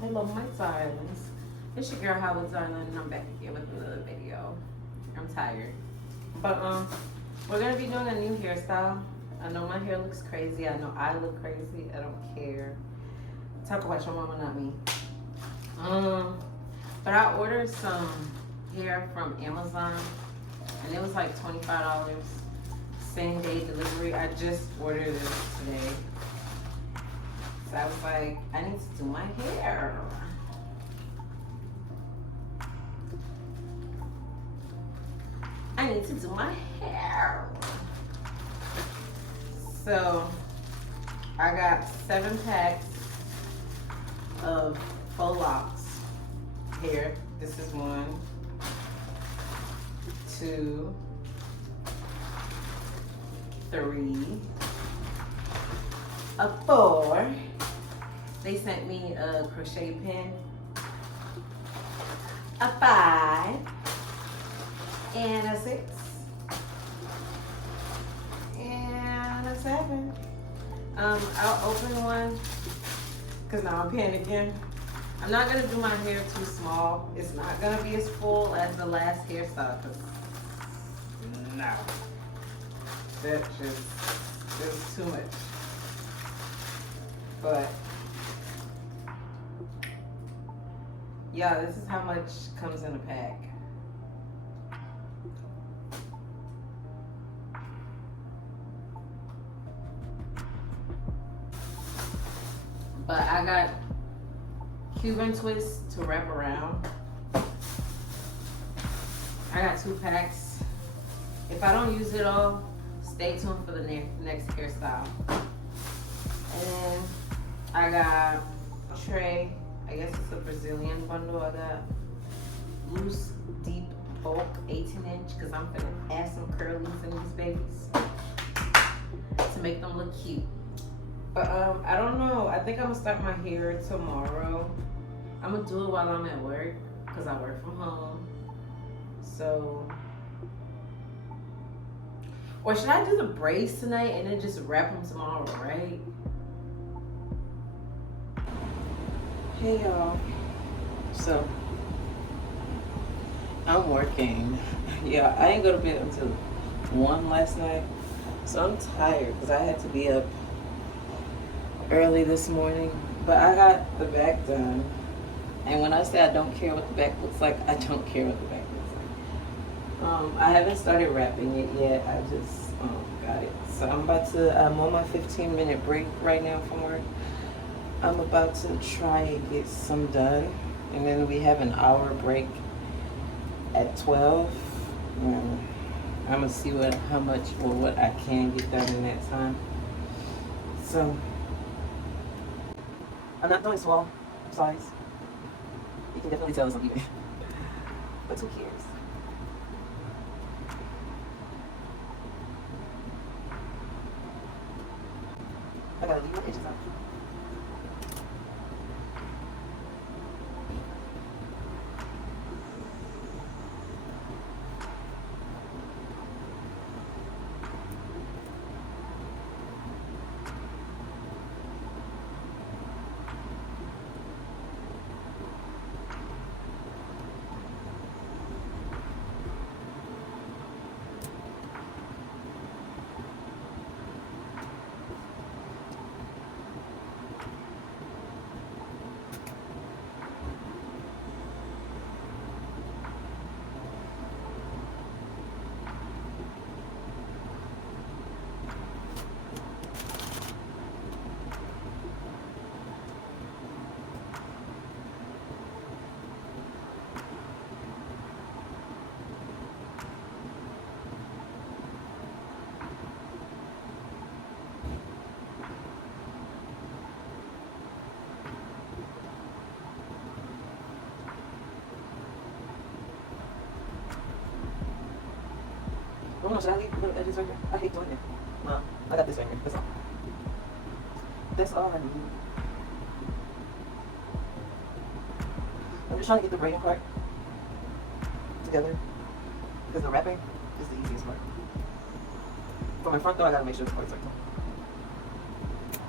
Hello, my darlings. It's your girl Howard Darling, and I'm back again with another video. I'm tired, but we're gonna be doing a new hairstyle. I know my hair looks crazy. I know I look crazy. I don't care. Talk about your mama, not me. But I ordered some hair from Amazon, and it was like $25. Same day delivery. I just ordered this today. So I was like, I need to do my hair. I need to do my hair. So I got 7 packs of Boho Locs hair. This is 1, 2, 3, 4. They sent me a crochet pin, a 5, and a 6, and a 7. I'll open one because now I'm panicking. I'm not gonna do my hair too small. It's not gonna be as full as the last hairstyle because no, that just is too much. But yeah, this is how much comes in a pack. But I got Cuban twist to wrap around. I got 2 packs. If I don't use it all, stay tuned for the next hairstyle. And then I got Otre. I guess it's a Brazilian bundle. I got loose, deep bulk 18-inch because I'm gonna add some curlies in these babies to make them look cute. But I don't know. I think I'm gonna start my hair tomorrow. I'm gonna do it while I'm at work because I work from home. So, or should I do the braids tonight and then just wrap them tomorrow, right? Hey y'all. So I'm working. Yeah, I didn't go to bed until 1 last night. So I'm tired because I had to be up early this morning. But I got the back done. And when I say I don't care what the back looks like, I don't care what the back looks like. I haven't started wrapping it yet. I just got it. So I'm on my 15-minute break right now from work. I'm about to try and get some done. And then we have an hour break at 12. I'm gonna see what I can get done in that time. So I'm not doing small size. You can definitely tell it's uneven. But who cares? I gotta leave my edges out. don't know, should I leave the little edges right here? I hate doing it. No, I got this right here. That's all I need. I'm just trying to get the braiding part together because the wrapping is the easiest part. For my front though, I gotta make sure the part's right.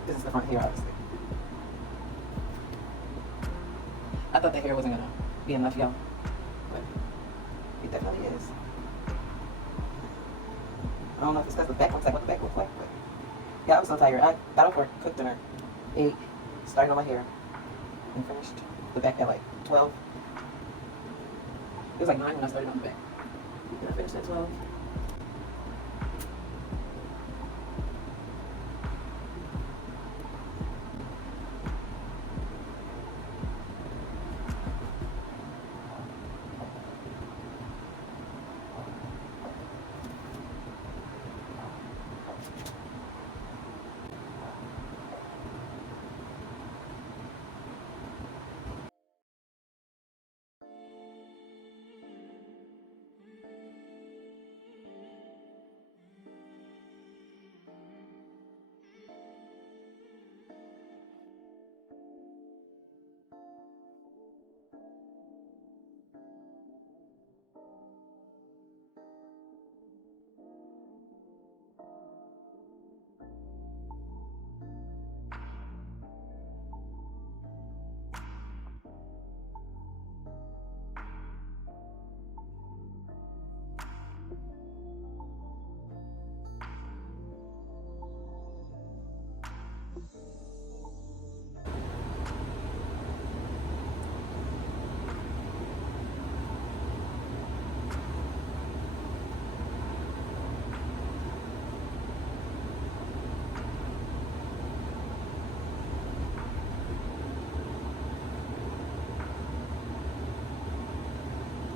This is the front hair, obviously. I thought the hair wasn't gonna be enough, y'all, but it definitely is. I don't know if it's because the back looks like what the back looks like, but yeah, I was so tired. I got off work, cooked dinner, ate, started on my hair, and finished the back at like 12. It was like 9 when I started on the back, and I finished at 12.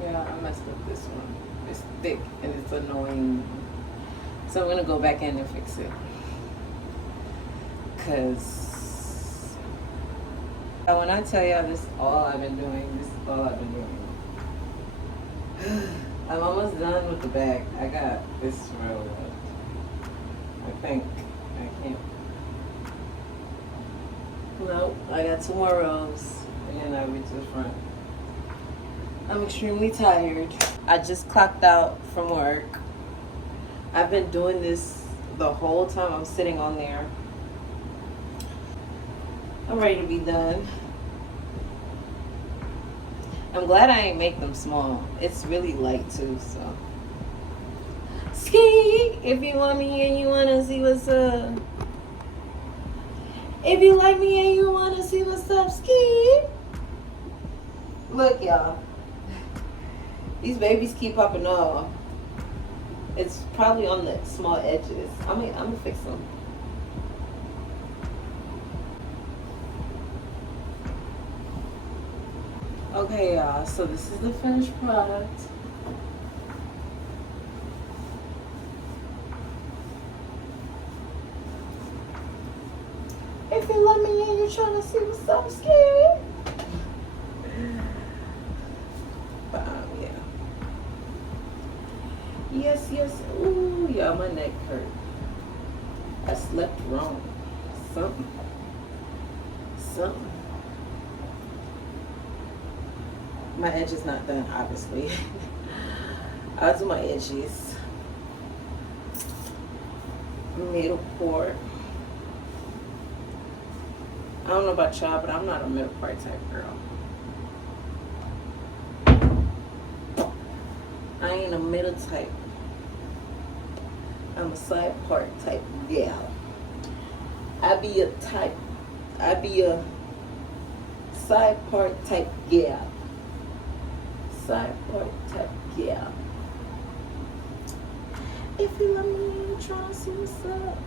Yeah, I messed up this one. It's thick and it's annoying. So I'm gonna go back in and fix it. Cause when I tell y'all this is all I've been doing, this is all I've been doing. I'm almost done with the back. I got this row left. I think I can't. Nope, I got 2 more rows and then I'll be to the front. I'm extremely tired. I just clocked out from work. I've been doing this the whole time I'm sitting on there. I'm ready to be done. I'm glad I ain't make them small. It's really light too, so. Ski, if you want me and you wanna see what's up. If you like me and you wanna see what's up, ski. Look, y'all. These babies keep popping off. It's probably on the small edges. I'm gonna fix them. Okay, y'all. So this is the finished product. If you love me and you're trying to see what's up, scared. Yeah. Yes, yes. Ooh, y'all, my neck hurt. I slept wrong. Something. My edge is not done, obviously. I'll do my edges. Middle part. I don't know about y'all, but I'm not a middle part type girl. I ain't a middle type. I'm a side part type gal. I be a side part type gal. Side part type gal. If you love me and you're trying to see what's up.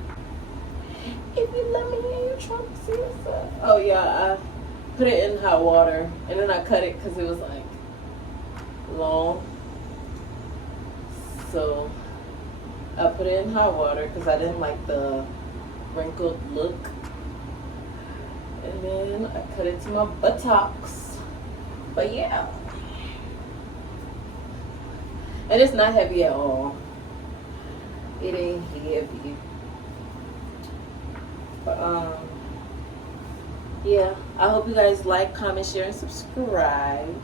If you love me and you're trying to see what's up. Oh yeah, I put it in hot water and then I cut it because it was like long. So I put it in hot water because I didn't like the wrinkled look. And then I cut it to my buttocks. But yeah. And it's not heavy at all. It ain't heavy. But yeah, I hope you guys like, comment, share, and subscribe.